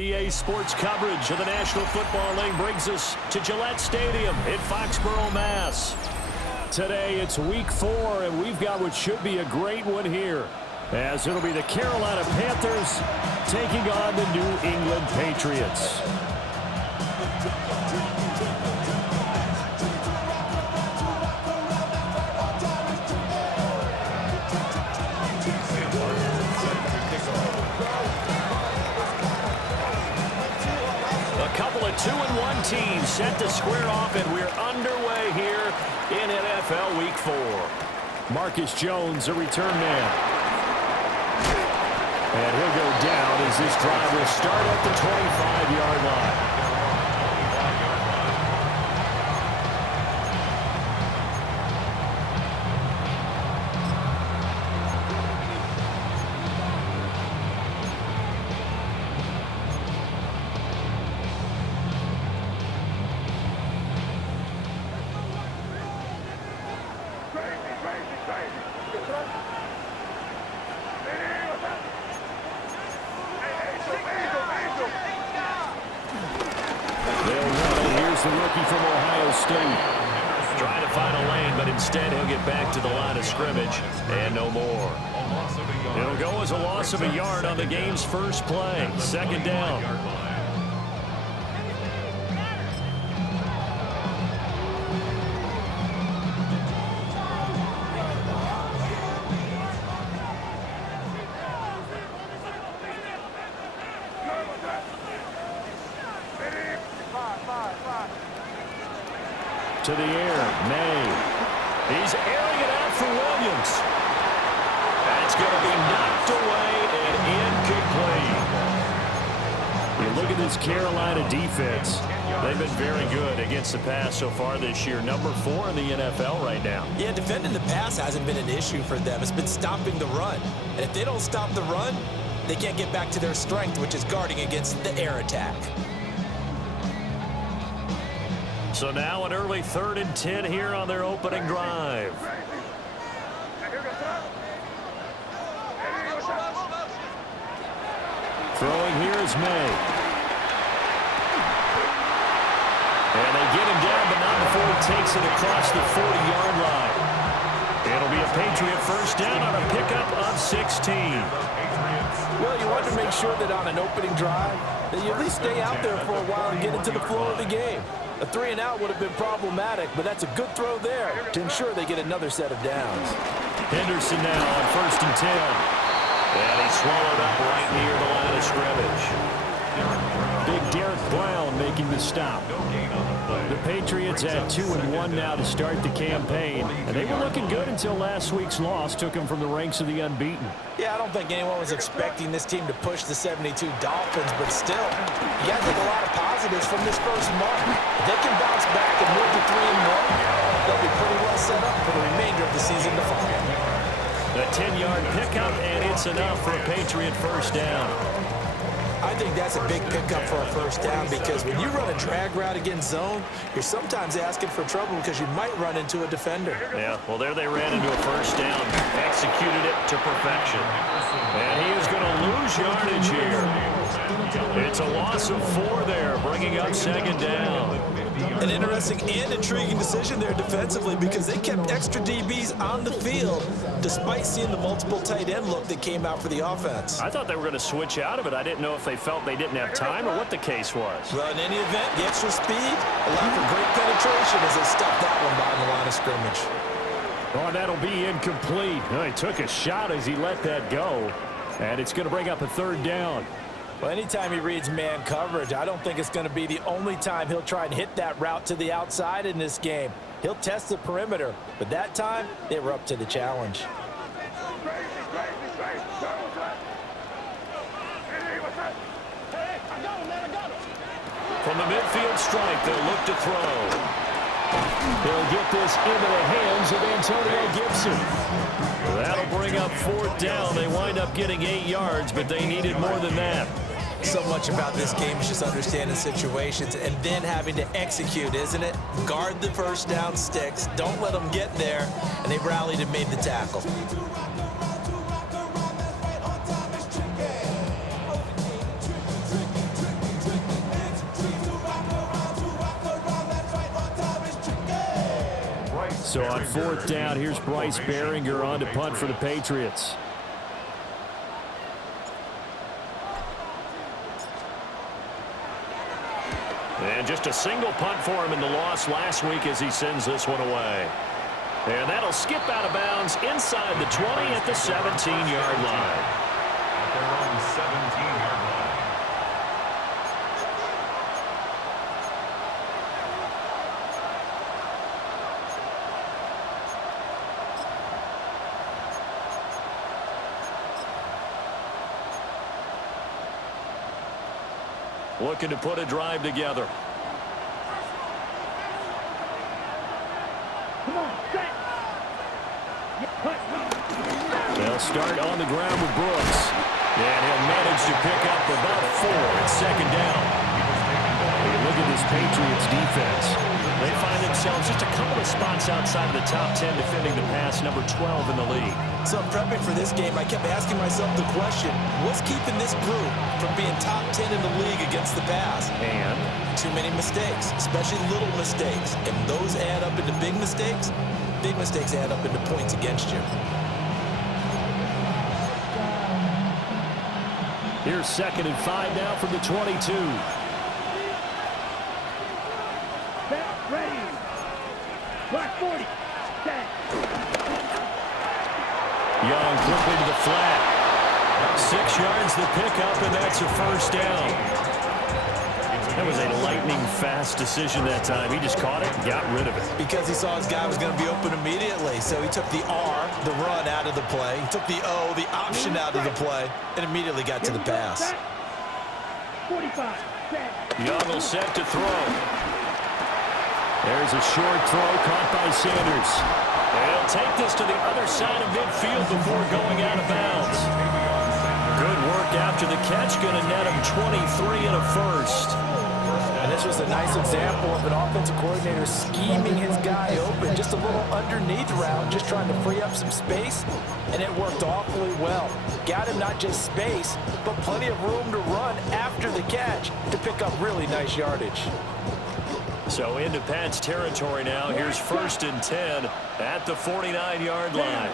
EA Sports coverage of the National Football League brings us to Gillette Stadium in Foxborough, Mass. Today it's week 4, and we've got what should be a great one here, as it'll be the Carolina Panthers taking on the New England Patriots. Couple of 2-1 teams set to square off, and we're underway here in NFL Week 4. Marcus Jones, a return man. And he'll go down as this drive will start at the 25-yard line. The rookie from Ohio State. Trying to find a lane, but instead he'll get back to the line of scrimmage and no more. It'll go as a loss of a yard on the game's first play. Second down. To the air, May. He's airing it out for Williams. That's going to be knocked away and incomplete. You look at this Carolina defense. They've been very good against the pass so far this year. Number 4 in the NFL right now. Yeah, defending the pass hasn't been an issue for them. It's been stopping the run. And if they don't stop the run, they can't get back to their strength, which is guarding against the air attack. So now an early 3rd and 10 here on their opening drive. Throwing here is May. And they get him down, but not before he takes it across the 40-yard line. It'll be a Patriot first down on a pickup of 16. Well, you want to make sure that on an opening drive, that you at least stay out there for a while and get into the flow of the game. A 3-and-out would have been problematic, but that's a good throw there to ensure they get another set of downs. Henderson now on 1st and 10. And he's swallowed up right near the line of scrimmage. Big Derek Brown making the stop. The Patriots at 2-1 now to start the campaign. And they were looking good until last week's loss took them from the ranks of the unbeaten. Yeah, I don't think anyone was expecting this team to push the 72 Dolphins, but still, you got to take a lot of positives from this first month. If they can bounce back and move to 3-1, they'll be pretty well set up for the remainder of the season to follow. A 10-yard pickup, and it's enough for a Patriot first down. I think that's a big pickup for a first down because when you run a drag route against zone, you're sometimes asking for trouble because you might run into a defender. Yeah, well, there they ran into a first down, executed it to perfection. And he is going to lose yardage here. It's a loss of 4 there, bringing up second down. An interesting and intriguing decision there defensively because they kept extra DBs on the field despite seeing the multiple tight end look that came out for the offense. I thought they were going to switch out of it. I didn't know if they felt they didn't have time or what the case was. Well, in any event, the extra speed allowed for great penetration as they stuffed that one behind the line of scrimmage. Oh, that'll be incomplete. Oh, he took a shot as he let that go, and it's going to bring up a 3rd down. Well, anytime he reads man coverage, I don't think it's going to be the only time he'll try and hit that route to the outside in this game. He'll test the perimeter, but that time, they were up to the challenge. From the midfield stripe, they'll look to throw. They'll get this into the hands of Antonio Gibson. That'll bring up 4th down. They wind up getting 8 yards, but they needed more than that. So much about this game is just understanding situations and then having to execute, isn't it? Guard the first down sticks. Don't let them get there. And they rallied and made the tackle. So on 4th down, here's Bryce Behringer on to punt for the Patriots. And just a single punt for him in the loss last week as he sends this one away. And that'll skip out of bounds inside the 20 at the 17-yard line. At their own 17-yard line. Looking to put a drive together. They'll start on the ground with Brooks. And he'll manage to pick up about 4 at 2nd down. Look at this Patriots defense. They find themselves just a couple of spots outside of the top 10 defending the pass, number 12 in the league. So prepping for this game, I kept asking myself the question, what's keeping this group from being top 10 in the league against the pass? And too many mistakes, especially little mistakes. And those add up into big mistakes. Big mistakes add up into points against you. here's 2nd and 5 now from the 22. Ready. Black 40. Set. Young quickly to the flat. 6 yards the pickup, and that's a 1st down. That was a lightning-fast decision that time. He just caught it and got rid of it. Because he saw his guy was going to be open immediately. So he took the R, the run, out of the play. He took the O, the option, out of the play, and immediately got to the pass. 45. Set. Young will set to throw. There's a short throw caught by Sanders. They'll take this to the other side of midfield before going out of bounds. Good work after the catch. Going to net him 23 and a 1st. And this was a nice example of an offensive coordinator scheming his guy open. Just a little underneath route, just trying to free up some space, and it worked awfully well. Got him not just space, but plenty of room to run after the catch to pick up really nice yardage. So into Pat's territory now. Here's 1st and 10 at the 49-yard line.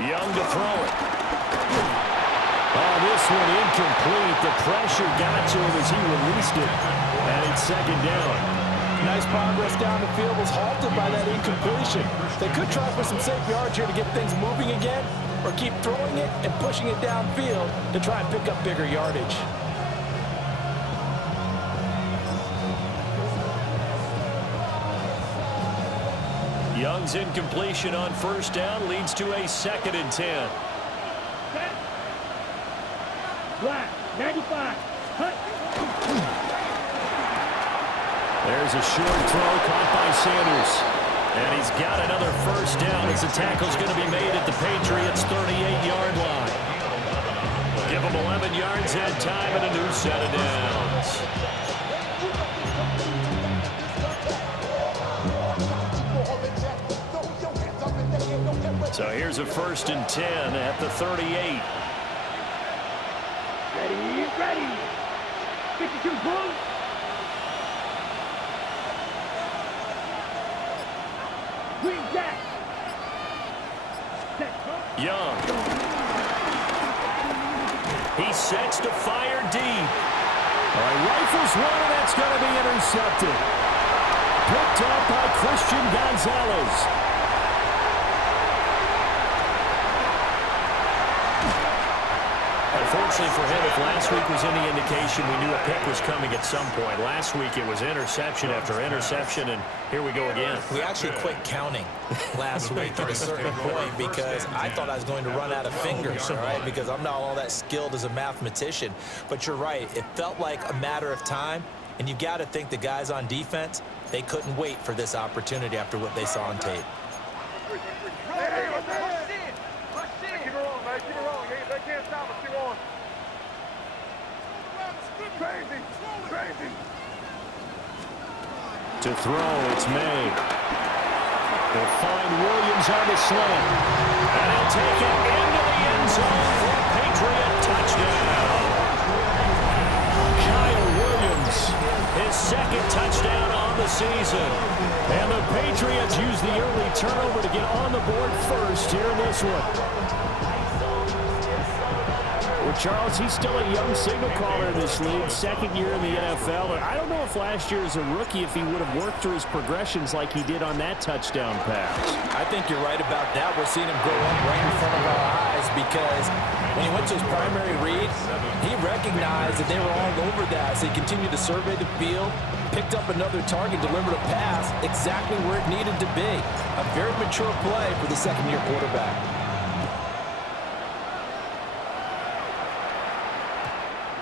Young to throw it. Oh, this one incomplete. The pressure got to him as he released it. And it's 2nd down. Nice progress down the field was halted by that incompletion. They could try for some safe yards here to get things moving again, or keep throwing it and pushing it downfield to try and pick up bigger yardage. Young's incompletion on 1st down leads to a 2nd and 10. Black 95. Hut. There's a short throw caught by Sanders. And he's got another 1st down as the tackle's going to be made at the Patriots' 38-yard line. Give him 11 yards that time and a new set of downs. So here's a 1st and 10 at the 38. Ready. 52 Bulls. Green Jack. Set. Young. He sets to fire deep. All right, rifles one, and that's going to be intercepted. Picked up by Christian Gonzalez. Unfortunately for him, if last week was any indication, we knew a pick was coming at some point. Last week it was interception after interception, and here we go again. We actually quit counting last week at a certain point because I thought I was going to run out of fingers, all right, because I'm not all that skilled as a mathematician. But you're right. It felt like a matter of time, and you've got to think the guys on defense, they couldn't wait for this opportunity after what they saw on tape. To throw, it's May. They'll find Williams on the slant. And he'll take it into the end zone for a Patriot touchdown. Kyle Williams, his 2nd touchdown on the season. And the Patriots use the early turnover to get on the board first here in this one. Well, Charles, he's still a young signal caller in this league, second year in the NFL. And I don't know if last year as a rookie, if he would have worked through his progressions like he did on that touchdown pass. I think you're right about that. We're seeing him grow up right in front of our eyes because when he went to his primary read, he recognized that they were all over that. So he continued to survey the field, picked up another target, delivered a pass exactly where it needed to be. A very mature play for the second-year quarterback.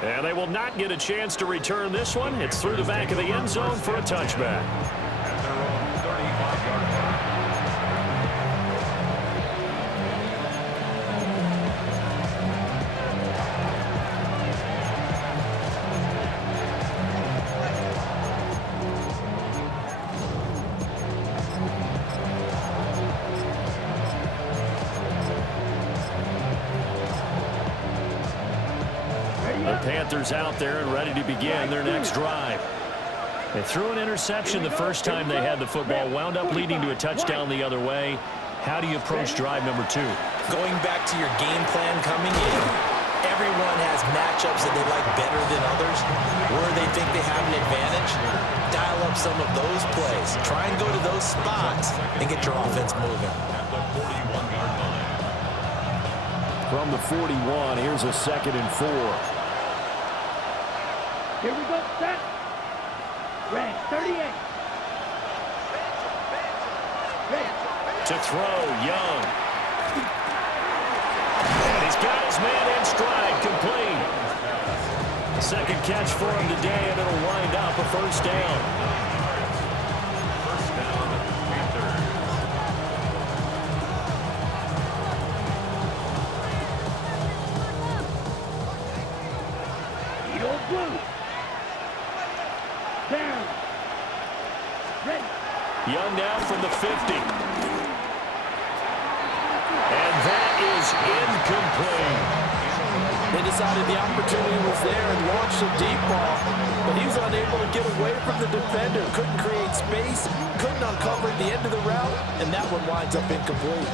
And they will not get a chance to return this one. It's through the back of the end zone for a touchback. At their own 35-yard line. The Panthers out there and ready to begin their next drive. They threw an interception the first time they had the football, wound up leading to a touchdown the other way. How do you approach drive number 2? Going back to your game plan coming in, everyone has matchups that they like better than others, where they think they have an advantage. Dial up some of those plays. Try and go to those spots and get your offense moving. At the 41-yard line. From the 41, here's a 2nd and 4. Here we go, set. Red, 38. Red. To throw, Young. And he's got his man in stride, complete. Second catch for him today, and it'll wind up a first down. First down, Panthers. Eagle blue. Down. Ready. Young now from the 50. And that is incomplete. They decided the opportunity was there and launched a deep ball, but he was unable to get away from the defender. Couldn't create space, couldn't uncover the end of the route, and that one winds up incomplete.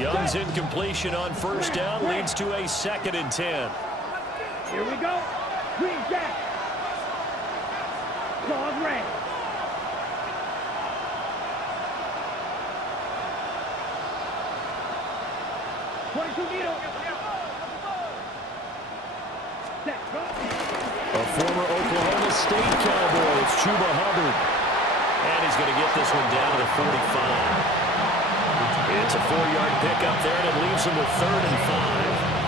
Young's incompletion on first down leads to a 2nd and 10. Here we go. Green Jack. Claws red. A former Oklahoma State Cowboy, it's Chuba Hubbard. And he's going to get this one down to the 45. It's a 4-yard pickup there, and it leaves him with 3rd and 5.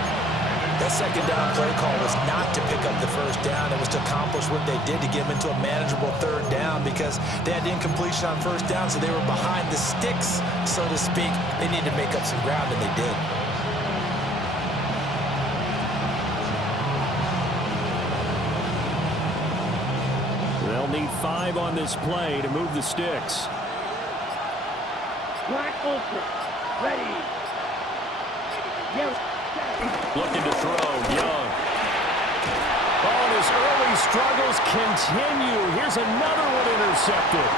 That second down play call was not to pick up the first down. It was to accomplish what they did to get them into a manageable 3rd down because they had incompletion on first down, so they were behind the sticks, so to speak. They needed to make up some ground, and they did. They'll need 5 on this play to move the sticks. Black Ultra. Ready. Yellow. Looking to throw, Young. Oh, and his early struggles continue. Here's another one intercepted.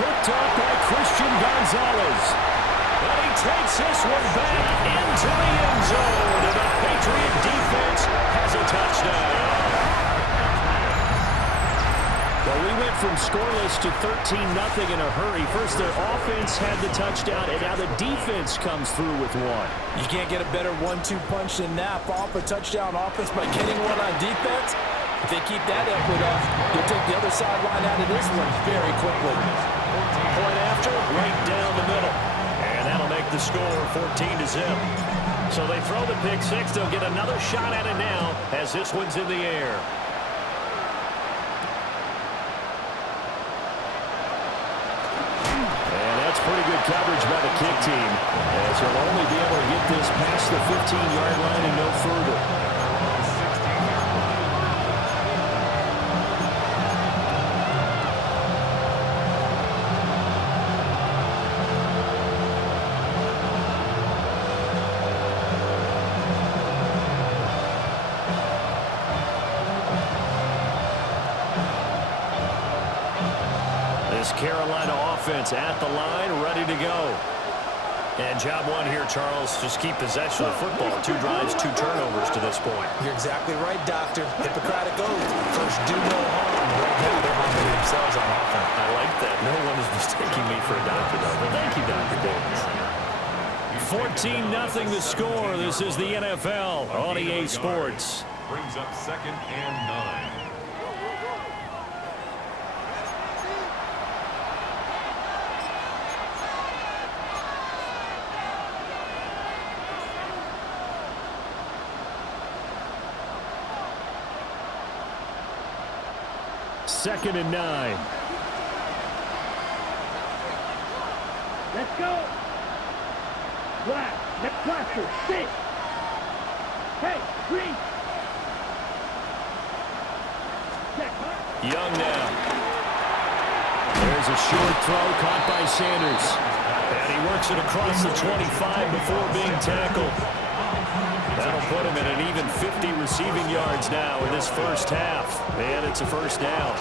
Picked up by Christian Gonzalez. And he takes this one back into the end zone. And the Patriot defense has a touchdown. Well, we went from scoreless to 13-0 in a hurry. First, their offense had the touchdown, and now the defense comes through with one. You can't get a better 1-2 punch than that. Off a touchdown offense by getting one on defense. If they keep that effort up, you'll take the other sideline out of this one very quickly. Point after, right down the middle. And that'll make the score 14-0. So they throw the pick six. They'll get another shot at it now as this one's in the air. Pretty good coverage by the kick team, as he'll only be able to get this past the 15-yard line and no further. offense at the line, ready to go. And job one here, Charles, just keep possession of the football. 2 drives, 2 turnovers to this point. You're exactly right, Doctor. Hippocratic oath. First, do no harm. Right now, they're harming themselves on offense. I like that. No one is mistaking me for a doctor, though. Well, thank you, Dr. Davis. 14-0 the score. This is the NFL on EA Sports. Brings up 2nd and 9. Second and 9. Let's go. Black. Let's cluster. 6. Hey, green. Check, huh? Young now. There's a short throw caught by Sanders. And he works it across the 25 before being tackled. That'll put him at an even 50 receiving yards now in this first half. And it's a first down.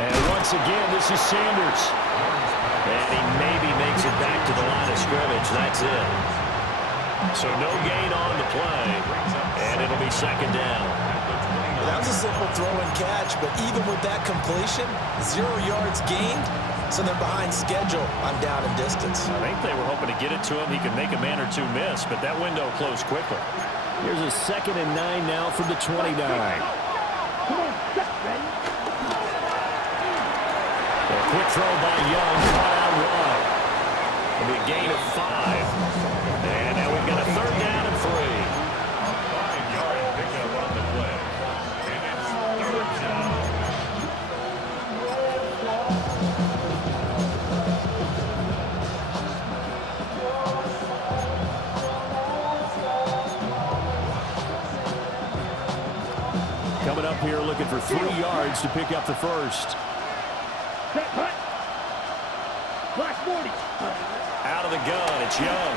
And once again, this is Sanders. And he maybe makes it back to the line of scrimmage. That's it. So no gain on the play. And it'll be second down. That was a simple throw and catch, but even with that completion, 0 yards gained, so they're behind schedule on down and distance. I think they were hoping to get it to him. He could make a man or 2 miss, but that window closed quickly. Here's a 2nd and 9 now from the 29. Come on, set, ready? A quick throw by Young, caught out wide. It'll be a gain of 5. And now we've got a 3rd down and 3. 5-yard pickup on the play. And it's 3rd down. Coming up here looking for 3 yards to pick up the first. Set, hut. Black 40. Out of the gun, it's Young.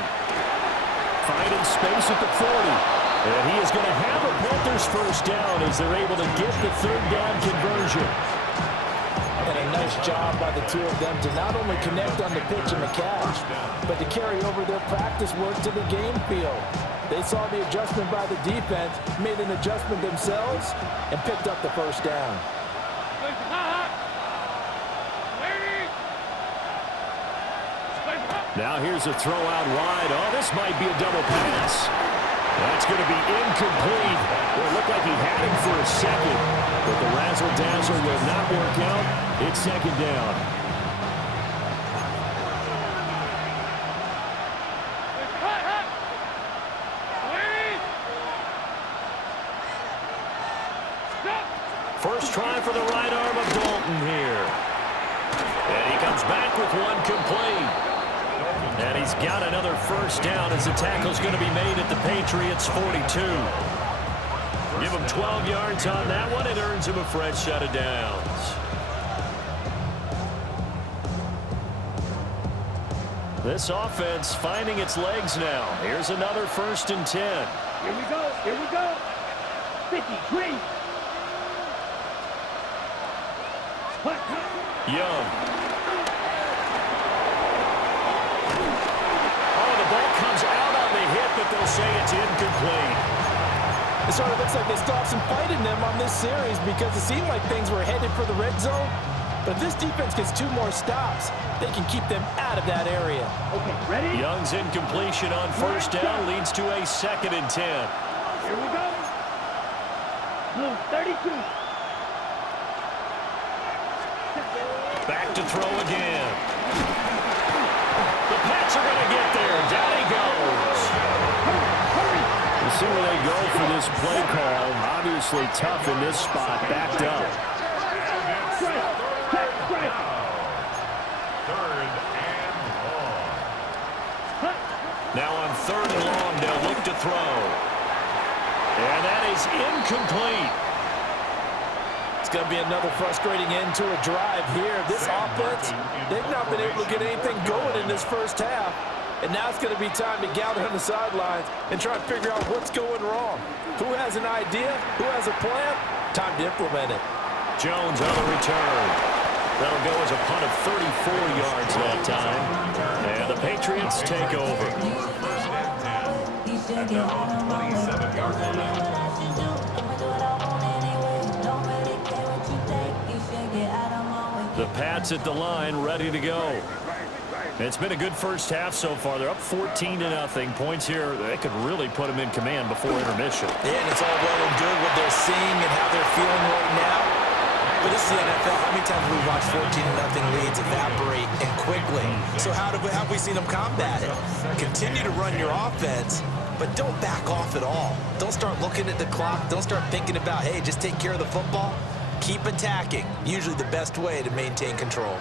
Finding space at the 40. And he is going to have a Panthers first down as they're able to get the 3rd down conversion. And a nice job by the 2 of them to not only connect on the pitch and the catch, but to carry over their practice work to the game field. They saw the adjustment by the defense, made an adjustment themselves, and picked up the first down. Now here's a throw out wide. Oh, this might be a double pass. That's going to be incomplete. Well, it looked like he had him for a second, but the razzle-dazzle will not work out. It's second down. First try for the right arm of Dalton here. And he comes back with one complete. And he's got another first down as the tackle's going to be made at the Patriots' 42. Give him 12 yards on that one. It earns him a fresh set of downs. This offense finding its legs now. Here's another 1st and 10. Here we go. Here we go. 50, green. Hut, hut. Young. Comes out on the hit, but they'll say it's incomplete. It sort of looks like they still have some fight in them on this series because it seemed like things were headed for the red zone. But if this defense gets 2 more stops, they can keep them out of that area. Okay, ready? Young's incompletion on first down leads to a 2nd and 10. Here we go. Blue 32. Back to throw again. The Pats are going to get there. Down he goes. We'll see where they go for this play call. Obviously tough in this spot. Backed up. 3rd and long. Now on 3rd and long, they'll look to throw. And that is incomplete. It's going to be another frustrating end to a drive here. This offense, they've not been able to get anything going in this first half. And now it's going to be time to gather on the sidelines and try and figure out what's going wrong. Who has an idea? Who has a plan? Time to implement it. Jones on the return. That'll go as a punt of 34 yards that time. And the Patriots take over. At their own 27-yard line. The Pats at the line, ready to go. It's been a good first half so far. They're up 14-0. Points here, they could really put them in command before intermission. Yeah, and it's all well and good what they're seeing and how they're feeling right now. But this is the NFL. How many times have we watched 14-0 leads evaporate and quickly? So how have we seen them combat it? Continue to run your offense, but don't back off at all. Don't start looking at the clock. Don't start thinking about, hey, just take care of the football. Keep attacking. Usually the best way to maintain control.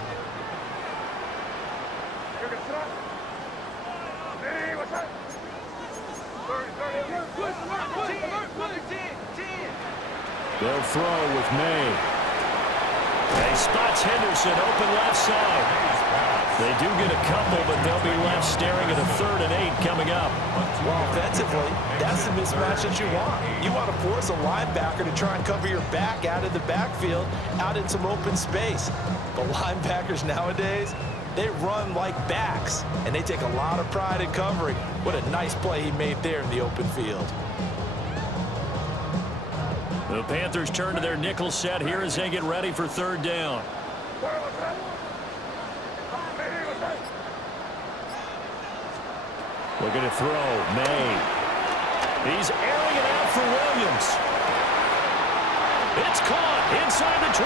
They'll throw with May. He spots Henderson open left side. They do get a couple, but they'll be left staring at a 3rd and 8 coming up. Well, offensively, that's the mismatch that you want. You want to force a linebacker to try and cover your back out of the backfield, out in some open space. But linebackers nowadays, they run like backs, and they take a lot of pride in covering. What a nice play he made there in the open field. The Panthers turn to their nickel set here as they get ready for 3rd down. Looking to throw, May. He's airing it out for Williams. It's caught inside the 25.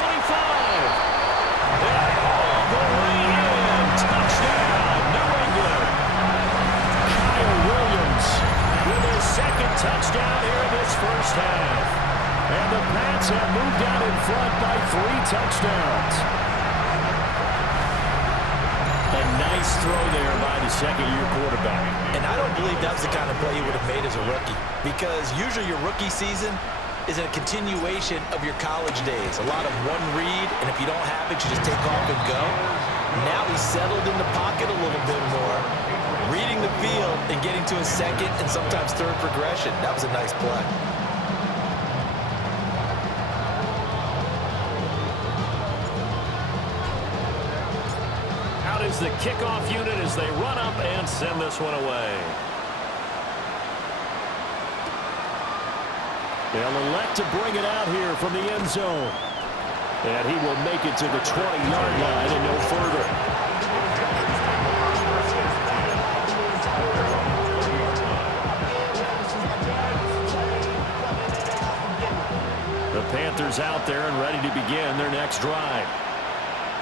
And all the way in. Touchdown, New England. Kyle Williams with his 2nd touchdown here in this first half. And the Pats have moved out in front by 3 touchdowns. A nice throw there by the 2nd-year quarterback. And I don't believe that was the kind of play he would have made as a rookie, because usually your rookie season is a continuation of your college days. A lot of one read, and if you don't have it, you just take off and go. Now he's settled in the pocket a little bit more, reading the field and getting to his 2nd and sometimes 3rd progression. That was a nice play. Is the kickoff unit as they run up and send this one away. They'll elect to bring it out here from the end zone. And he will make it to the 20-yard line and no further. The Panthers out there and ready to begin their next drive.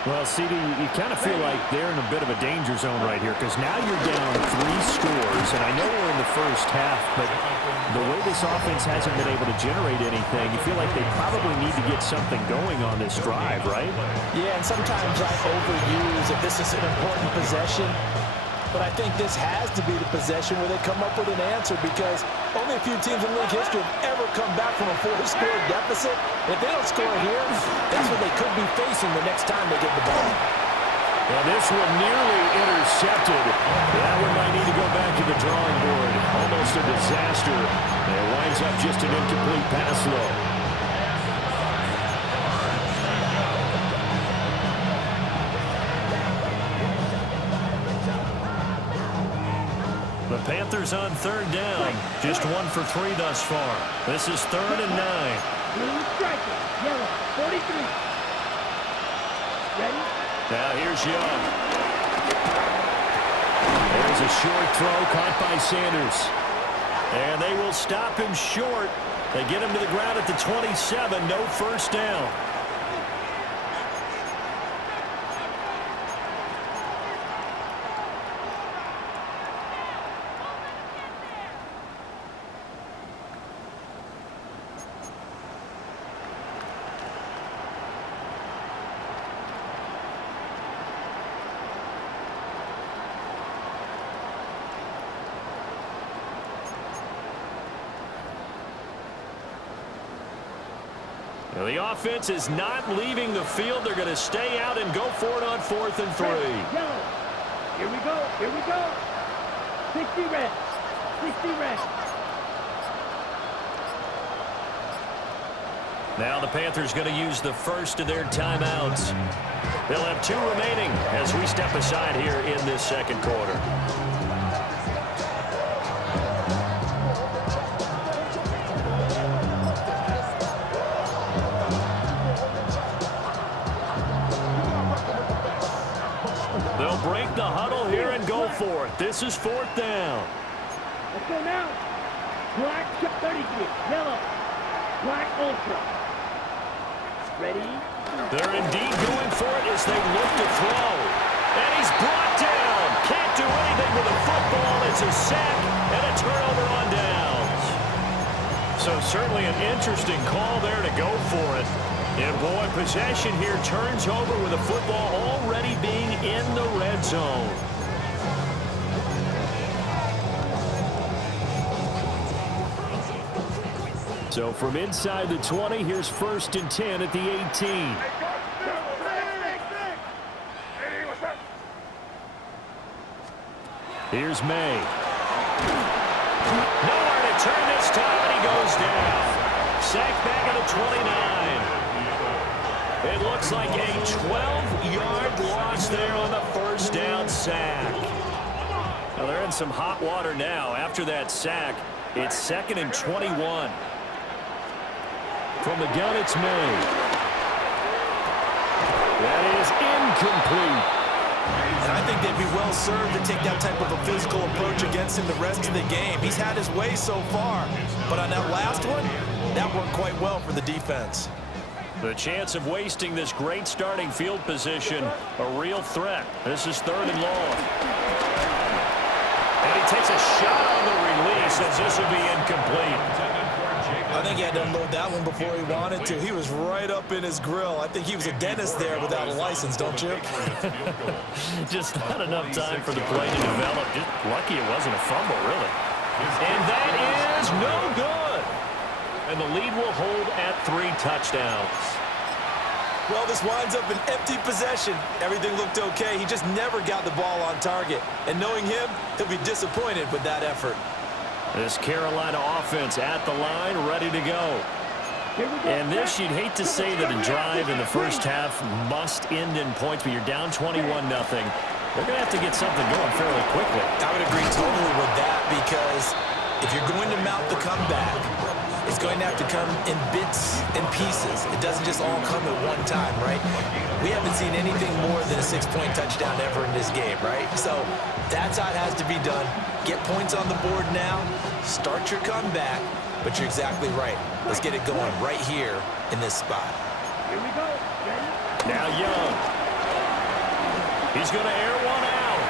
Well, CD, you kind of feel like they're in a bit of a danger zone right here because now you're down 3 scores, and I know we're in the first half, but the way this offense hasn't been able to generate anything, you feel like they probably need to get something going on this drive, right? Yeah, and sometimes I overuse if this is an important possession, but I think this has to be the possession where they come up with an answer, because only a few teams in league history have ever come back from a 4-score deficit. And if they don't score here, that's what they could be facing the next time they get the ball. And this one nearly intercepted. That one might need to go back to the drawing board. Almost a disaster. And it winds up just an incomplete pass low. The Panthers on 3rd down. Just 1 for 3 thus far. This is 3rd and 9. Blue striker, yellow, 43. Ready? Now here's Young. There's a short throw caught by Sanders. And they will stop him short. They get him to the ground at the 27. No first down. Now, the offense is not leaving the field. They're going to stay out and go for it on 4th and 3. Yellow. Here we go. Here we go. 60 red. 60 red. Now the Panthers going to use the first of their timeouts. They'll have 2 remaining as we step aside here in this second quarter. They'll break the huddle here and go for it. This is 4th down. Let's go now. Black 33. Yellow. Black ultra. Ready? They're indeed going for it as they look to throw. And he's brought down. Can't do anything with the football. It's a sack and a turnover on downs. So certainly an interesting call there to go for it. And boy, possession here turns over with the football already being in the red zone. So from inside the 20, here's 1st and 10 at the 18. Here's May. Nowhere to turn this time, and he goes down. Sacked back at the 29. It looks like a 12-yard loss there on the first down sack. Now they're in some hot water now. After that sack, it's 2nd and 21. From the gun, it's May. That is incomplete. And I think they'd be well served to take that type of a physical approach against him the rest of the game. He's had his way so far, but on that last one, that worked quite well for the defense. The chance of wasting this great starting field position, a real threat. This is 3rd and long. And he takes a shot on the release as this will be incomplete. I think he had to unload that one before he wanted to. He was right up in his grill. I think he was a dentist there without a license, don't you? Just not enough time for the play to develop. Just lucky it wasn't a fumble, really. And that is no good. And the lead will hold at 3 touchdowns. Well, this winds up an empty possession. Everything looked okay. He just never got the ball on target. And knowing him, he'll be disappointed with that effort. This Carolina offense at the line, ready to go. And this, you'd hate to say that a drive in the first half must end in points, but you're down 21-0. They're going to have to get something going fairly quickly. I would agree totally with that, because if you're going to mount the comeback, it's going to have to come in bits and pieces. It doesn't just all come at one time, right? We haven't seen anything more than a 6-point touchdown ever in this game, right? So that's how it has to be done. Get points on the board now, start your comeback, but you're exactly right. Let's get it going right here in this spot. Here we go. Ready? Now Young. He's going to air one out.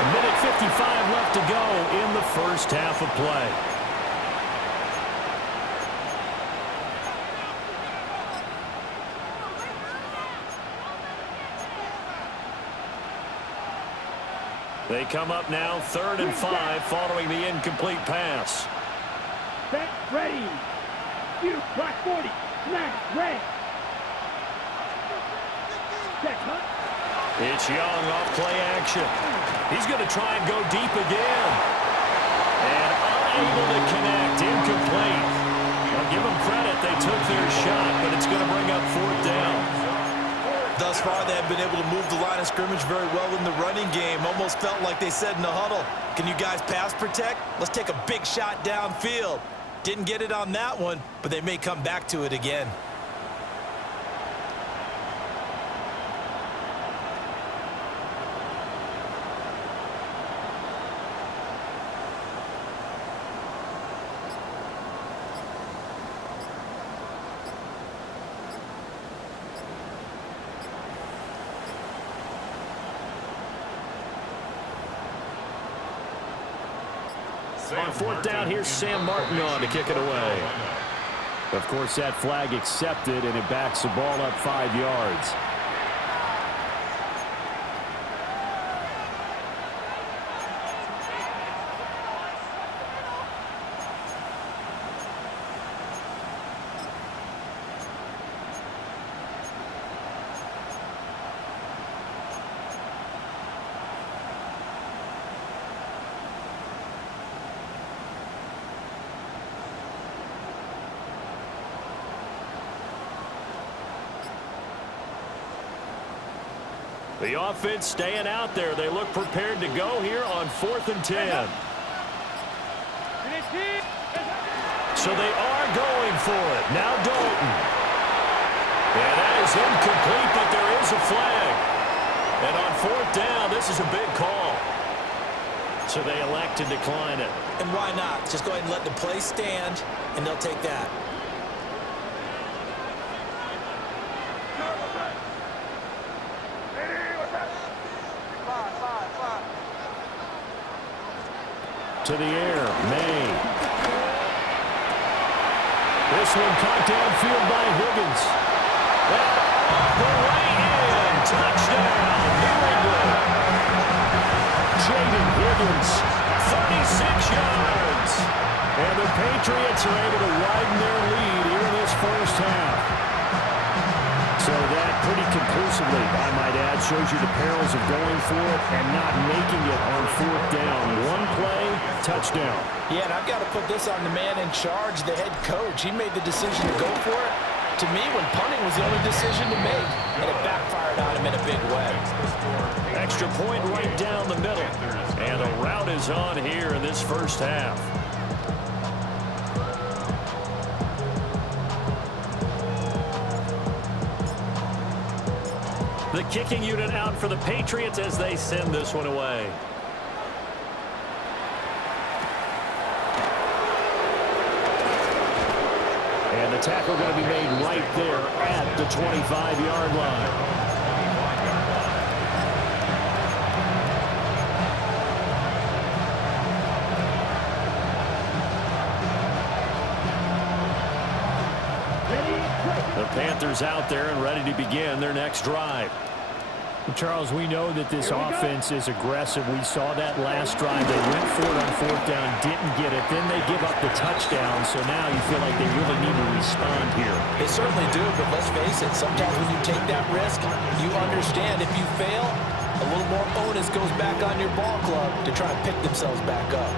A minute 55 left to go in the first half of play. They come up now 3rd and 5 following the incomplete pass. Set, ready. You, black 40. Snap, red. Check, huh? It's Young off play action. He's going to try and go deep again. And unable to connect, incomplete. I'll give them credit, they took their shot, but it's going to bring up 4th down. Thus far, they have been able to move the line of scrimmage very well in the running game. Almost felt like they said in the huddle, can you guys pass protect? Let's take a big shot downfield. Didn't get it on that one, but they may come back to it again. On 4th down, here's Sam Martin on to kick it away. Of course, that flag accepted, and it backs the ball up 5 yards. The offense staying out there. They look prepared to go here on 4th and 10. So they are going for it. Now Dalton. And that is incomplete, but there is a flag. And on 4th down, this is a big call. So they elect to decline it. And why not? Just go ahead and let the play stand, and they'll take that. To the air, May. This one caught downfield by Higgins. The way in, touchdown, New England. Jaden Higgins, 36 yards. And the Patriots are able to widen their lead here in this first half. So that pretty conclusively, I might add, shows you the perils of going for it and not making it on 4th down. One play, touchdown. Yeah, and I've got to put this on the man in charge, the head coach. He made the decision to go for it. To me, when punting was the only decision to make, and it backfired on him in a big way. Extra point right down the middle. And the route is on here in this first half. The kicking unit out for the Patriots as they send this one away. And the tackle going to be made right there at the 25-yard line. The Panthers out there and ready to begin their next drive. Charles, we know that this offense is aggressive. We saw that last drive. They went for it on 4th down, didn't get it. Then they give up the touchdown, so now you feel like they really need to respond here. They certainly do, but let's face it, sometimes when you take that risk, you understand if you fail, a little more onus goes back on your ball club to try and pick themselves back up.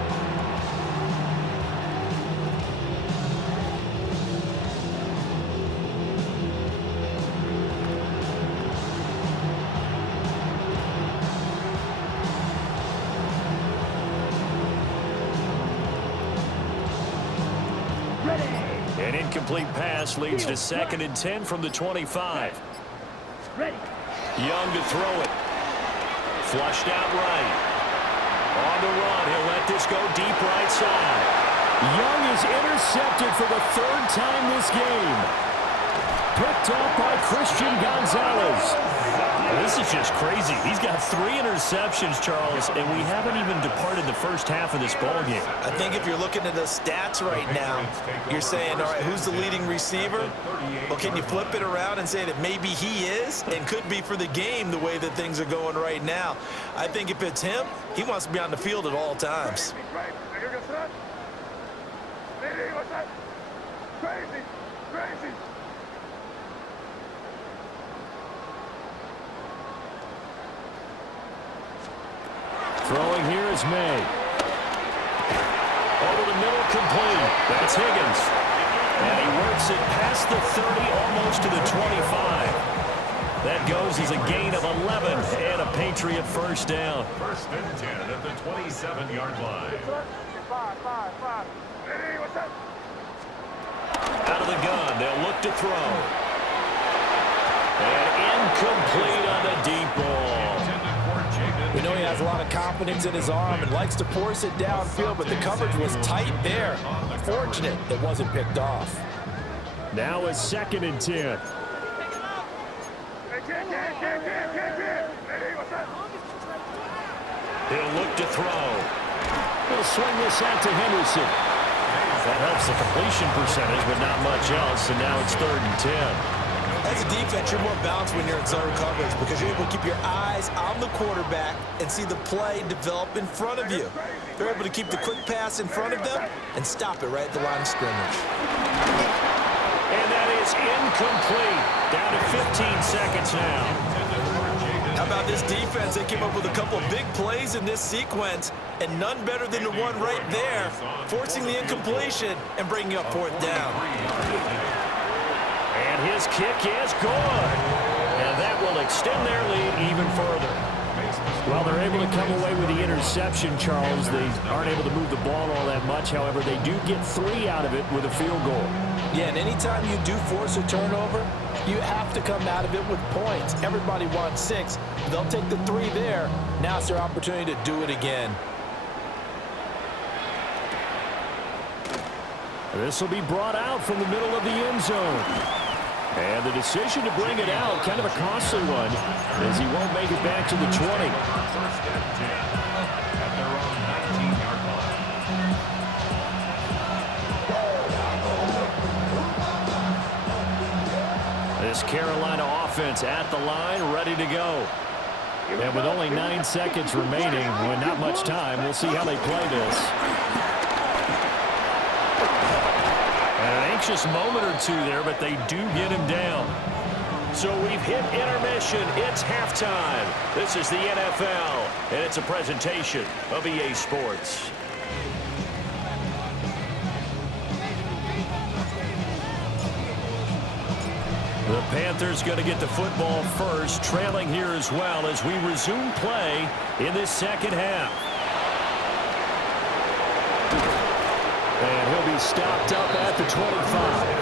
An incomplete pass leads to 2nd and 10 from the 25. Ready. Young to throw it. Flushed out right. On the run, he'll let this go deep right side. Young is intercepted for the 3rd time this game. Picked up by Christian Gonzalez. This is just crazy. He's got 3 interceptions, Charles, and we haven't even departed the first half of this ballgame. I think if you're looking at the stats right now, you're saying, all right, who's the leading receiver? Well, can you flip it around and say that maybe he is and could be for the game the way that things are going right now? I think if it's him, he wants to be on the field at all times. Crazy. Throwing here is May. Over the middle, complete. That's Higgins. And he works it past the 30, almost to the 25. That goes as a gain of 11 and a Patriot first down. 1st and 10 at the 27-yard line. Out of the gun, they'll look to throw. And incomplete on the deep ball. We know he has a lot of confidence in his arm and likes to force it downfield, but the coverage was tight there. Fortunate it wasn't picked off. Now it's 2nd and 10. He'll look to throw. He'll swing this out to Henderson. That helps the completion percentage, but not much else, and now it's 3rd and 10. As a defense, you're more balanced when you're in zone coverage because you're able to keep your eyes on the quarterback and see the play develop in front of you. They're able to keep the quick pass in front of them and stop it right at the line of scrimmage. And that is incomplete. Down to 15 seconds now. How about this defense? They came up with a couple of big plays in this sequence, and none better than the one right there, forcing the incompletion and bringing up 4th down. And his kick is good. And that will extend their lead even further. Well, they're able to come away with the interception, Charles. They aren't able to move the ball all that much. However, they do get 3 out of it with a field goal. Yeah, and anytime you do force a turnover, you have to come out of it with points. Everybody wants 6. They'll take the 3 there. Now it's their opportunity to do it again. This will be brought out from the middle of the end zone. And the decision to bring it out, kind of a costly one, as he won't make it back to the 20. First and 10 at their own 19-yard line. This Carolina offense at the line, ready to go. And with only 9 seconds remaining, with not much time, we'll see how they play this. An anxious moment or two there, but they do get him down. So we've hit intermission. It's halftime. This is the NFL, and it's a presentation of EA Sports. The Panthers going to get the football first, trailing here as well as we resume play in this second half. And he'll be stopped up at the 25.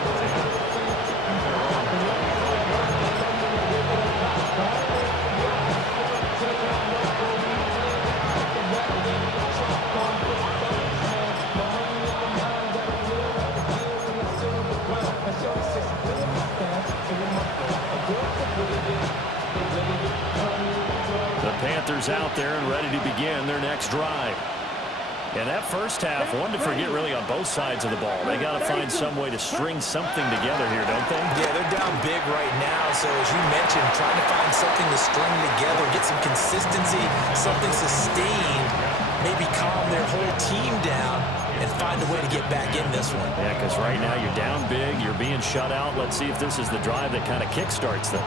The Panthers out there and ready to begin their next drive. And that first half, one to forget really on both sides of the ball. They got to find some way to string something together here, don't they? Yeah, they're down big right now. So as you mentioned, trying to find something to string together, get some consistency, something sustained, maybe calm their whole team down and find a way to get back in this one. Yeah, because right now you're down big, you're being shut out. Let's see if this is the drive that kind of kickstarts them.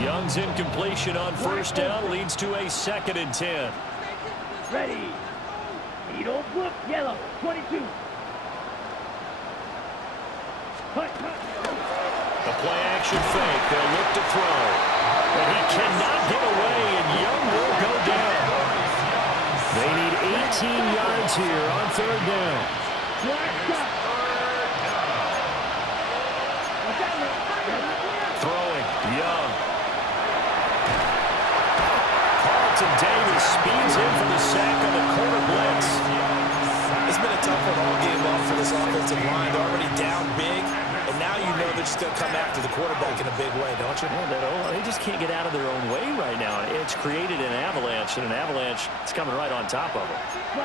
Young's incompletion on first down leads to a 2nd and 10. Ready. He don't look yellow. 22. Cut. The play-action fake. They'll look to throw. But he cannot get away, and Young will go down. They need 18 yards here on 3rd down. Throwing. Young. Carlton Davis speeds in for the sack on the corner blitz. It's been a tough one all game long for this offensive line. They're already down big, and now you know they're just going to come after the quarterback in a big way, don't you? Well, they just can't get out of their own way right now. It's created an avalanche, and an avalanche is coming right on top of them.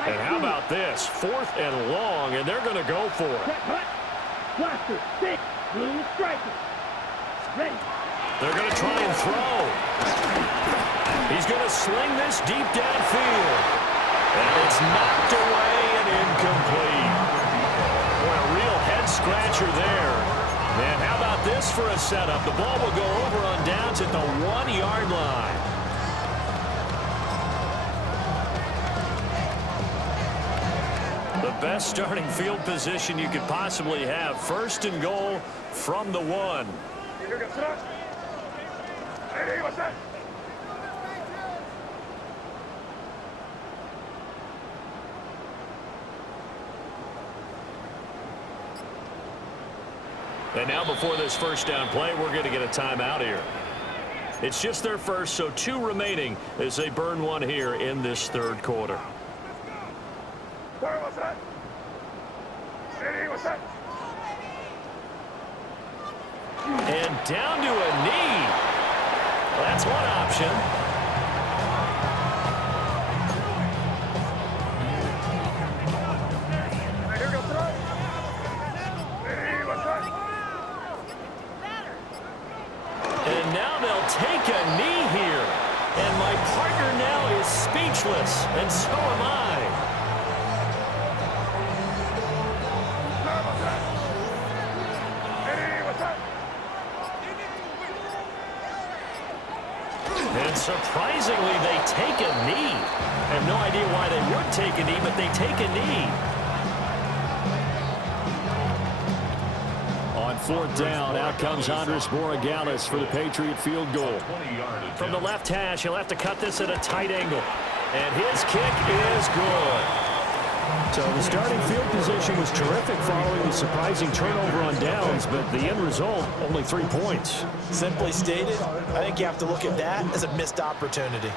And how about this? 4th and long, and they're going to go for it. Blaster, 6, blue striker. Ready. They're going to try and throw. He's going to sling this deep downfield. And it's knocked away and incomplete. Boy, a real head-scratcher there. And how about this for a setup? The ball will go over on downs at the 1-yard line. The best starting field position you could possibly have. 1st and goal from the 1. And now before this first down play, we're going to get a timeout here. It's just their first, so 2 remaining as they burn one here in this 3rd quarter. And down to a knee. Well, that's one option. And now they'll take a knee here. And my partner now is speechless, and so am I. And surprisingly, they take a knee. I have no idea why they would take a knee, but they take a knee. On fourth down, out comes Andres Borregales for the Patriot field goal. From the left hash, he'll have to cut this at a tight angle. And his kick is good. So the starting field position was terrific following the surprising turnover on downs, but the end result, only 3 points. Simply stated, I think you have to look at that as a missed opportunity.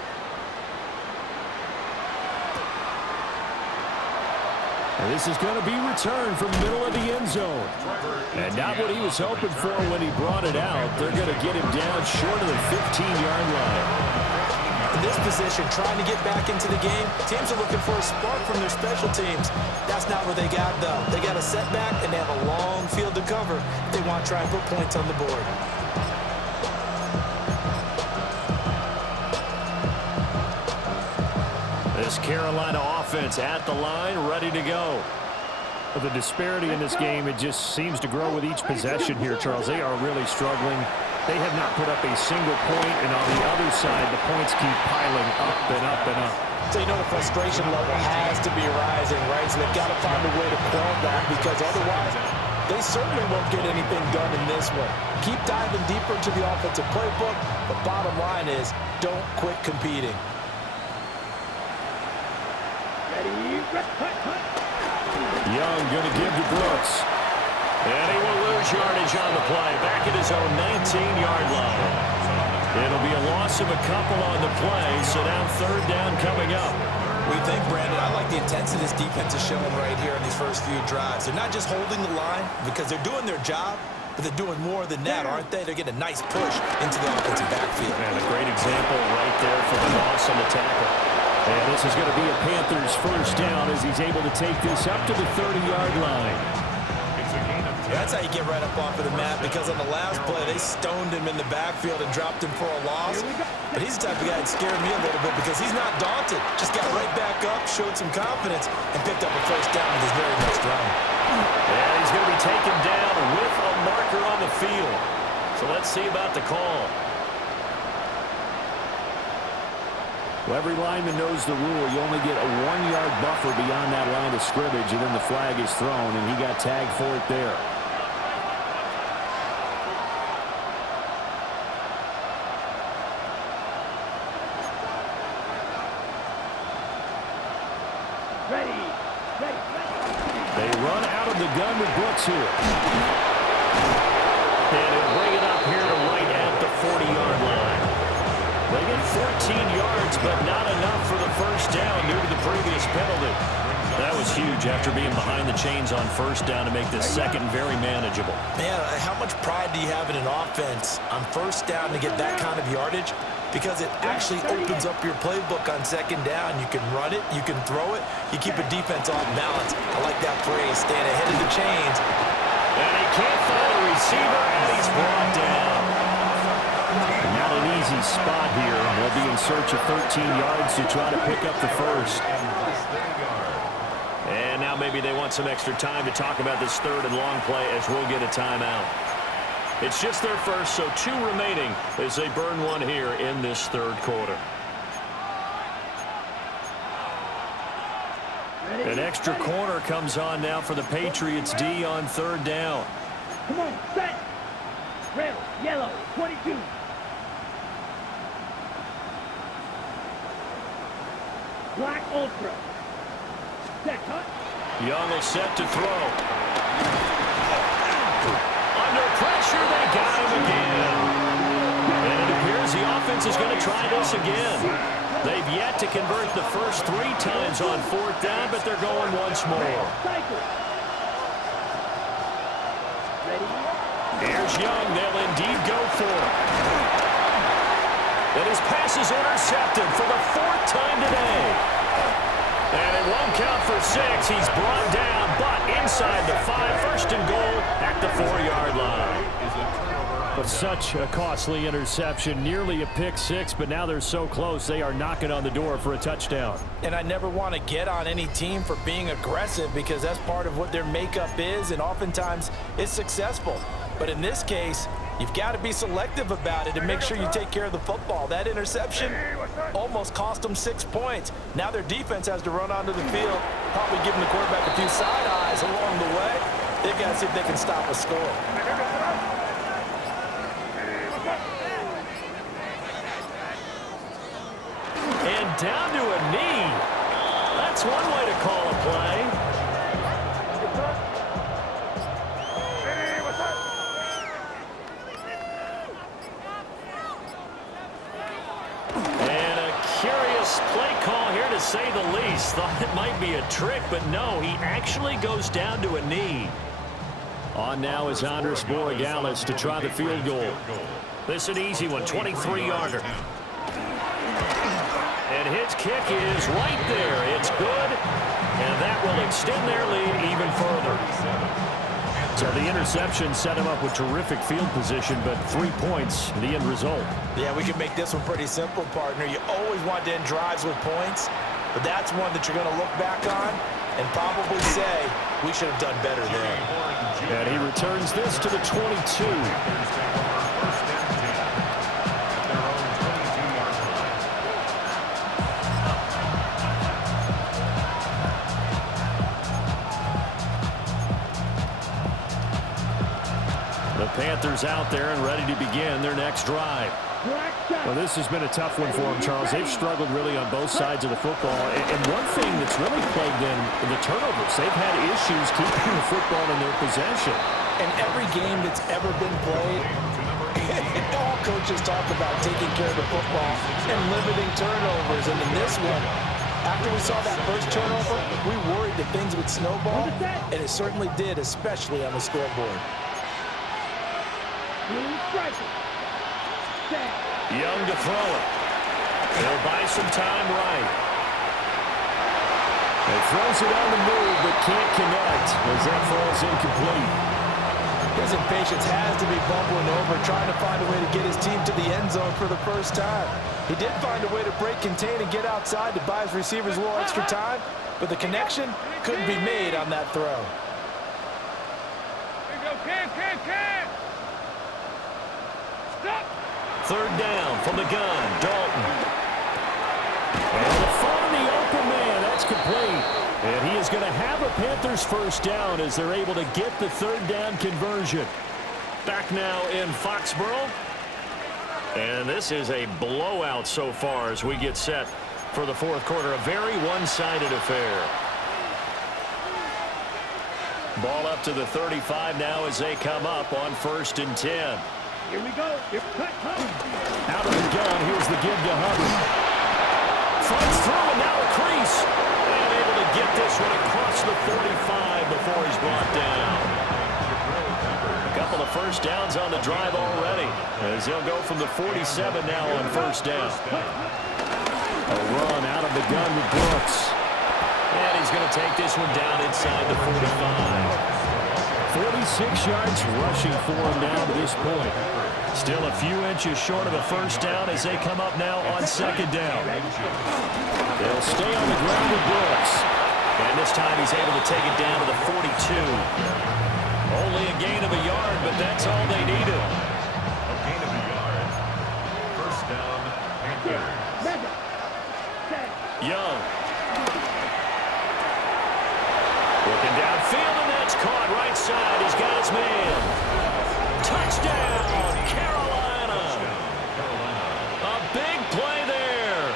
And this is going to be returned from the middle of the end zone. And not what he was hoping for when he brought it out. They're going to get him down short of the 15-yard line. In this position, trying to get back into the game, teams are looking for a spark from their special teams. That's not what they got, though. They got a setback, and they have a long field to cover if they want to try and put points on the board. This Carolina offense at the line, ready to go. The disparity in this game, it just seems to grow with each possession here, Charles. They are really struggling. They have not put up a single point, and on the other side, the points keep piling up and up and up. So, you know, the frustration level has to be rising, right? So they've got to find a way to quell that, because otherwise, they certainly won't get anything done in this one. Keep diving deeper into the offensive playbook, but bottom line is, don't quit competing. Young going to give to Brooks. And he will lose yardage on the play. Back at his own 19-yard line. It'll be a loss of a couple on the play, so now third down coming up. What do you think, Brandon? I like the intensity this defense is showing right here in these first few drives. They're not just holding the line because they're doing their job, but they're doing more than that, aren't they? They're getting a nice push into the offensive backfield. And a great example right there for the loss on the tackle. And this is going to be a Panthers first down as he's able to take this up to the 30-yard line. That's how you get right up off of the mat, because on the last play, they stoned him in the backfield and dropped him for a loss. But he's the type of guy that scared me a little bit because he's not daunted. Just got right back up, showed some confidence, and picked up a first down with his very next run. And he's going to be taken down with a marker on the field. So let's see about the call. Well, every lineman knows the rule. You only get a 1-yard buffer beyond that line of scrimmage, and then the flag is thrown, and he got tagged for it there. They run out of the gun with Brooks here. And he'll bring it up here to right at the 40-yard line. They get 14 yards, but not enough for the first down due to the previous penalty. That was huge after being behind the chains on first down to make this second very manageable. Man, how much pride do you have in an offense on first down to get that kind of yardage? Because it actually opens up your playbook on second down. You can run it, you can throw it, you keep a defense off balance. I like that phrase, staying ahead of the chains. And he can't find a receiver, and he's brought down. Not an easy spot here. They'll be in search of 13 yards to try to pick up the first. And now maybe they want some extra time to talk about this third and long play as we'll get a timeout. It's just their first, so 2 remaining as they burn one here in this third quarter. An extra corner comes on now for the Patriots D on third down. Come on, set. Red, yellow, 22. Black ultra. Set, cut. Young will set to throw. Under pressure, they got him again. And it appears the offense is going to try this again. They've yet to convert the first 3 times on fourth down, but they're going once more. Here's Young. They'll indeed go for it. And his pass is intercepted for the 4th time today. And it won't count for 6. He's brought down, but inside the 5. First and goal at the 4-yard line. But such a costly interception, nearly a pick 6, but now they're so close they are knocking on the door for a touchdown. And I never want to get on any team for being aggressive, because that's part of what their makeup is, and oftentimes it's successful. But in this case, You've got to be selective about it and make sure you take care of the football. That interception almost cost them 6 points. Now their defense has to run onto the field, probably giving the quarterback a few side eyes along the way. They've got to see if they can stop a score. And down to a knee. That's one way to call a play. And a curious play call here, to say the least. Thought it might be a trick, but no, he actually goes down to a knee. On now is Andres Borregales to try the field goal. This is an easy one, 23-yarder. And his kick is right there. It's good, and that will extend their lead even further. So the interception set him up with terrific field position, but 3 points, the end result. Yeah, we can make this one pretty simple, partner. You always want to end drives with points, but that's one that you're going to look back on and probably say, we should have done better there. And he returns this to the 22. The Panthers out there and ready to begin their next drive. Well, this has been a tough one for them, Charles. They've struggled really on both sides of the football. And one thing that's really plagued them, the turnovers. They've had issues keeping the football in their possession. And every game that's ever been played, all coaches talk about taking care of the football and limiting turnovers. And in this one, after we saw that first turnover, we worried that things would snowball, and it certainly did, especially on the scoreboard. Young to throw it. They'll buy some time right. He throws it on the move, but can't connect as that falls incomplete. His impatience has to be bubbling over, trying to find a way to get his team to the end zone for the first time. He did find a way to break, contain, and get outside to buy his receivers a little extra time, but the connection couldn't be made on that throw. Third down from the gun, Dalton. And the fun, the open man, that's complete. And he is going to have a Panthers first down as they're able to get the third down conversion. Back now in Foxborough. And this is a blowout so far as we get set for the fourth quarter. A very one-sided affair. Ball up to the 35 now as they come up on 1st and 10. Here we go. Out of the gun, here's the give to Hubbard. Fights through, and now a crease. And able to get this one across the 45 before he's brought down. A couple of first downs on the drive already, as they'll go from the 47 now on 1st down. A run out of the gun with Brooks. And he's going to take this one down inside the 45. 46 yards rushing for him now to this point. Still a few inches short of a first down as they come up now on 2nd down. They'll stay on the ground with Brooks. And this time he's able to take it down to the 42. Only a gain of a yard, but that's all they needed. A gain of a yard. First down, Panthers. Young. Looking downfield, and that's caught right side. He's got his man. Touchdown, Carolina. A big play there.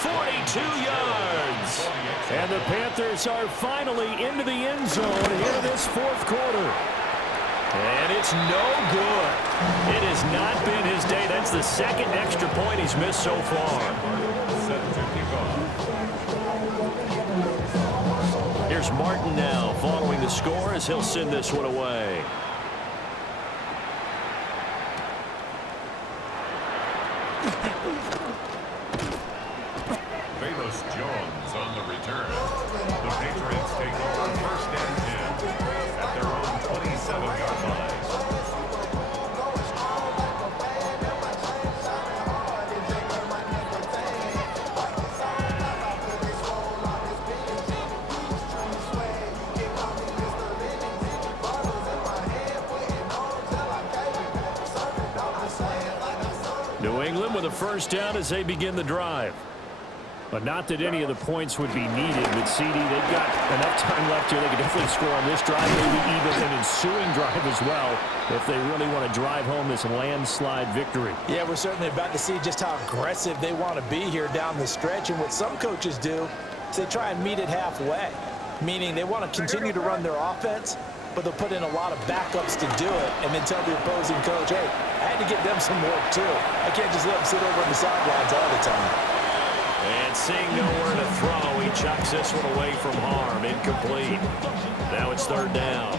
42 yards. And the Panthers are finally into the end zone here this fourth quarter. And it's no good. It has not been his day. That's the second extra point he's missed so far. Set to kick off. Here's Martin now following the score as he'll send this one away. Famous Jones on the return. The Patriots take over 1st and 10 at their own 27-yard line. New England with a first down as they begin the drive. But not that any of the points would be needed, but CD, they've got enough time left here. They can definitely score on this drive, maybe even an ensuing drive as well, if they really want to drive home this landslide victory. Yeah, we're certainly about to see just how aggressive they want to be here down the stretch. And what some coaches do is they try and meet it halfway, meaning they want to continue to run their offense, but they'll put in a lot of backups to do it and then tell the opposing coach, hey, I had to give them some work too. I can't just let them sit over on the sidelines all the time. And seeing nowhere to throw, he chucks this one away from harm. Incomplete. Now it's third down.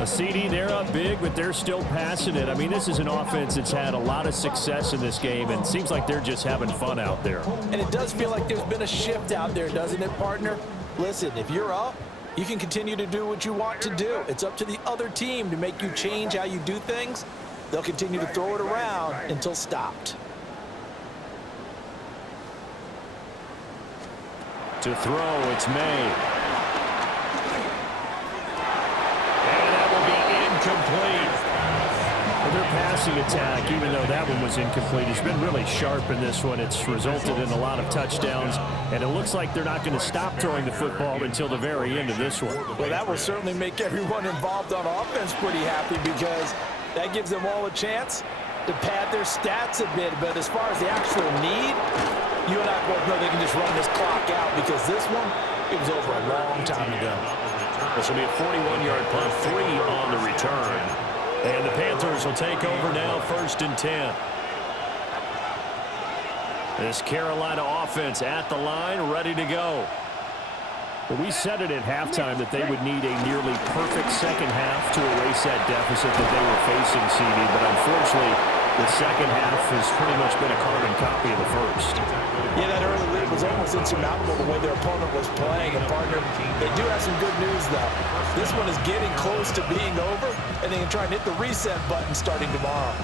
A CD, they're up big, but they're still passing it. I mean, this is an offense that's had a lot of success in this game, and it seems like they're just having fun out there. And it does feel like there's been a shift out there, doesn't it, partner? Listen, if you're up, you can continue to do what you want to do. It's up to the other team to make you change how you do things. They'll continue to throw it around until stopped. To throw, it's May. And that will be incomplete. Well, their passing attack, even though that one was incomplete, has been really sharp in this one. It's resulted in a lot of touchdowns, and it looks like they're not going to stop throwing the football until the very end of this one. Well, that will certainly make everyone involved on offense pretty happy because that gives them all a chance to pad their stats a bit. But as far as the actual need, you and I both know they can just run this clock out because this one, it was over a long time ago. This will be a 41-yard punt, 3 on the return. And the Panthers will take over now, 1st and 10. This Carolina offense at the line, ready to go. Well, we said it at halftime that they would need a nearly perfect second half to erase that deficit that they were facing, CD, but unfortunately, the second half has pretty much been a carbon copy of the first. Yeah, that early lead was almost insurmountable the way their opponent was playing. And, partner, they do have some good news, though. This one is getting close to being over, and they can try and hit the reset button starting tomorrow.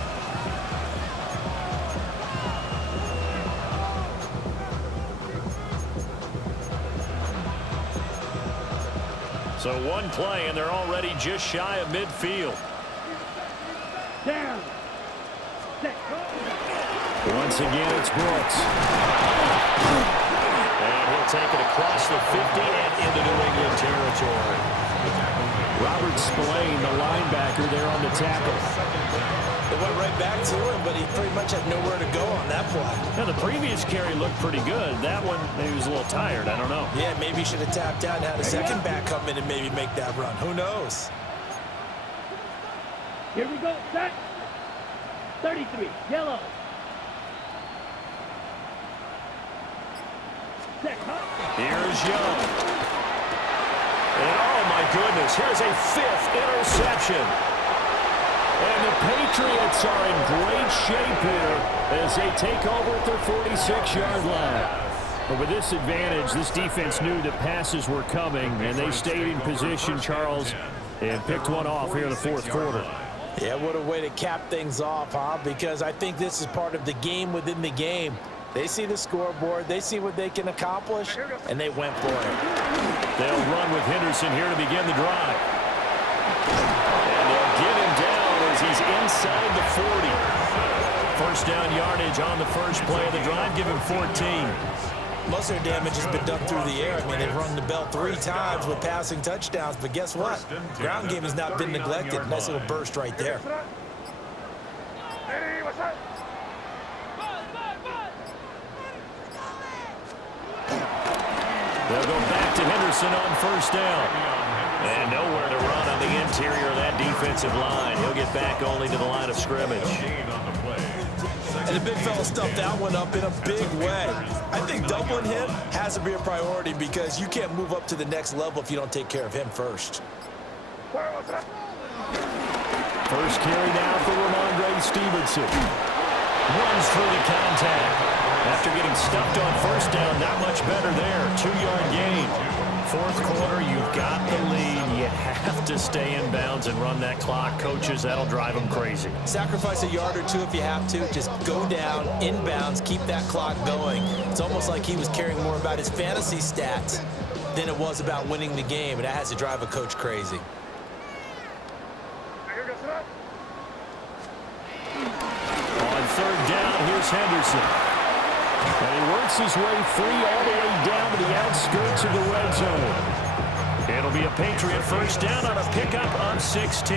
So one play, and they're already just shy of midfield. Down. Once again, it's Brooks. And he'll take it across the 50 and into New England territory. Robert Spillane, the linebacker, there on the tackle. They went right back to him, but he pretty much had nowhere to go on that play. Now, the previous carry looked pretty good. That one, maybe he was a little tired. I don't know. Yeah, maybe he should have tapped out and had a second back come in and maybe make that run. Who knows? Here we go. Set. 33. Yellow. Set. Here's Young. And oh my goodness, here's a 5th interception. And the Patriots are in great shape here as they take over at their 46-yard line. But with this advantage, this defense knew that passes were coming, and they stayed in position, Charles, and picked one off here in the 4th quarter. Yeah, what a way to cap things off, huh? Because I think this is part of the game within the game. They see the scoreboard, they see what they can accomplish, and they went for it. They'll run with Henderson here to begin the drive. And they'll get him down as he's inside the 40. First down yardage on the first play of the drive, give him 14. Most of their damage has been done through the air. I mean, they've rung the bell 3 times with passing touchdowns, but guess what? Ground game has not been neglected. Nice little burst right there. They'll go back to Henderson on first down. And nowhere to run on the interior of that defensive line. He'll get back only to the line of scrimmage. And the big fella stuffed that one up in a big way. I think doubling him has to be a priority because you can't move up to the next level if you don't take care of him first. First carry now for Ramondre Stevenson. Runs through the contact. After getting stuffed on first down, not much better there. 2-yard gain. 4th quarter, you've got the lead. You have to stay in bounds and run that clock. Coaches, that'll drive them crazy. Sacrifice a yard or 2 if you have to. Just go down, in bounds, keep that clock going. It's almost like he was caring more about his fantasy stats than it was about winning the game, and that has to drive a coach crazy. On 3rd down, out. Here's Henderson. And he works his way free all the way down to the outskirts of the red zone. It'll be a Patriot first down on a pickup of 16.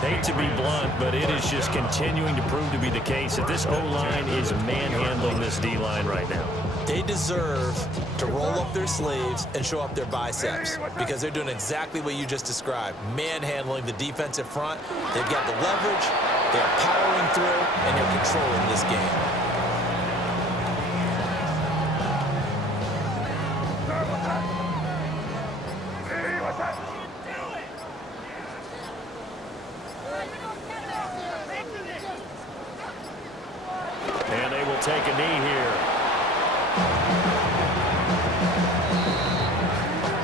Hate to be blunt, but it is just continuing to prove to be the case that this O-line is manhandling this D-line right now. They deserve to roll up their sleeves and show up their biceps because they're doing exactly what you just described, manhandling the defensive front. They've got the leverage, they're powering through, and they're controlling this game. And they will take a knee here.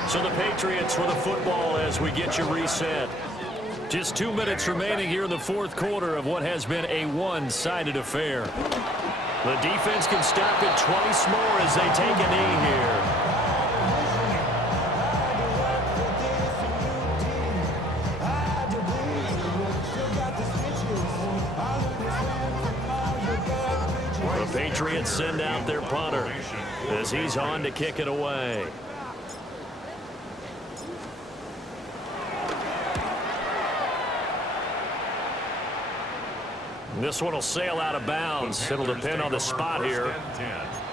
So the Patriots with the football as we get you reset. Just 2 minutes remaining here in the fourth quarter of what has been a one-sided affair. The defense can stop it twice more as they take a knee here. The Patriots send out their punter as he's on to kick it away. This one will sail out of bounds. It'll depend on the spot here.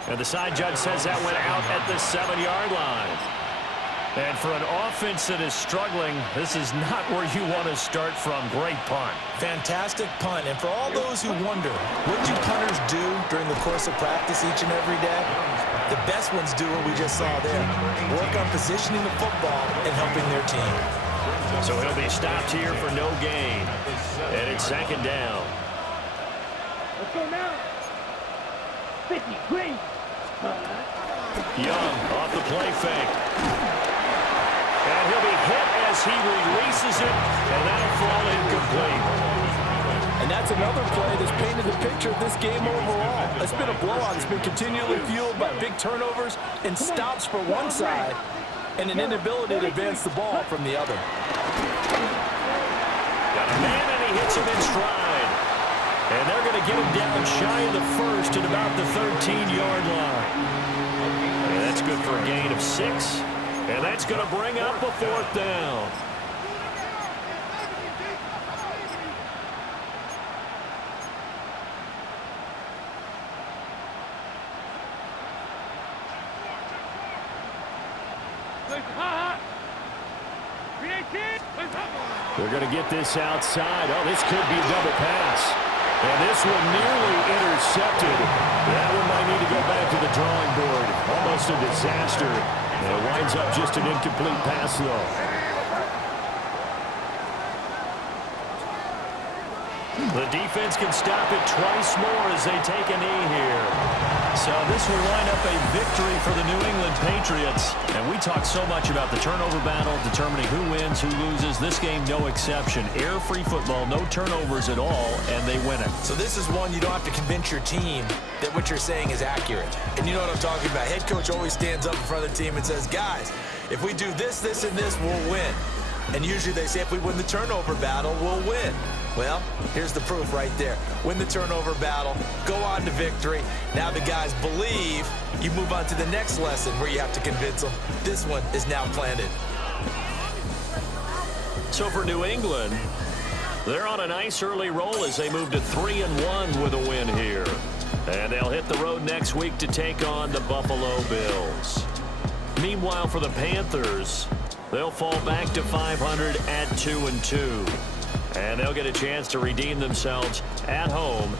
And the side judge says that went out at the 7-yard line. And for an offense that is struggling, this is not where you want to start from. Great punt. Fantastic punt. And for all those who wonder, what do punters do during the course of practice each and every day? The best ones do what we just saw there. Work on positioning the football and helping their team. So he'll be stopped here for no gain. And it's second down. Let's go now. 50, green. Young off the play fake. And he'll be hit as he releases it, and that'll fall incomplete. And that's another play that's painted the picture of this game overall. It's been a blowout. It's been continually fueled by big turnovers and stops for one side and an inability to advance the ball from the other. Got a man, and he hits him in stride. And they're going to get him down shy of the first at about the 13-yard line. And that's good for a gain of 6. And that's going to bring up a fourth down. They're going to get this outside. Oh, this could be a double pass. And this one nearly intercepted. That one might need to go back to the drawing board. Almost a disaster. And it winds up just an incomplete pass, though. The defense can stop it twice more as they take a knee here. So this will wind up a victory for the New England Patriots. And we talk so much about the turnover battle, determining who wins, who loses. This game, no exception. Air-free football, no turnovers at all, and they win it. So this is one you don't have to convince your team that what you're saying is accurate. And you know what I'm talking about. Head coach always stands up in front of the team and says, guys, if we do this, this, and this, we'll win. And usually they say if we win the turnover battle, we'll win. Well, here's the proof right there. Win the turnover battle, go on to victory. Now the guys believe. You move on to the next lesson where you have to convince them. This one is now planted. So for New England, they're on a nice early roll as they move to 3-1 with a win here. And they'll hit the road next week to take on the Buffalo Bills. Meanwhile, for the Panthers, they'll fall back to 500 at 2-2. And they'll get a chance to redeem themselves at home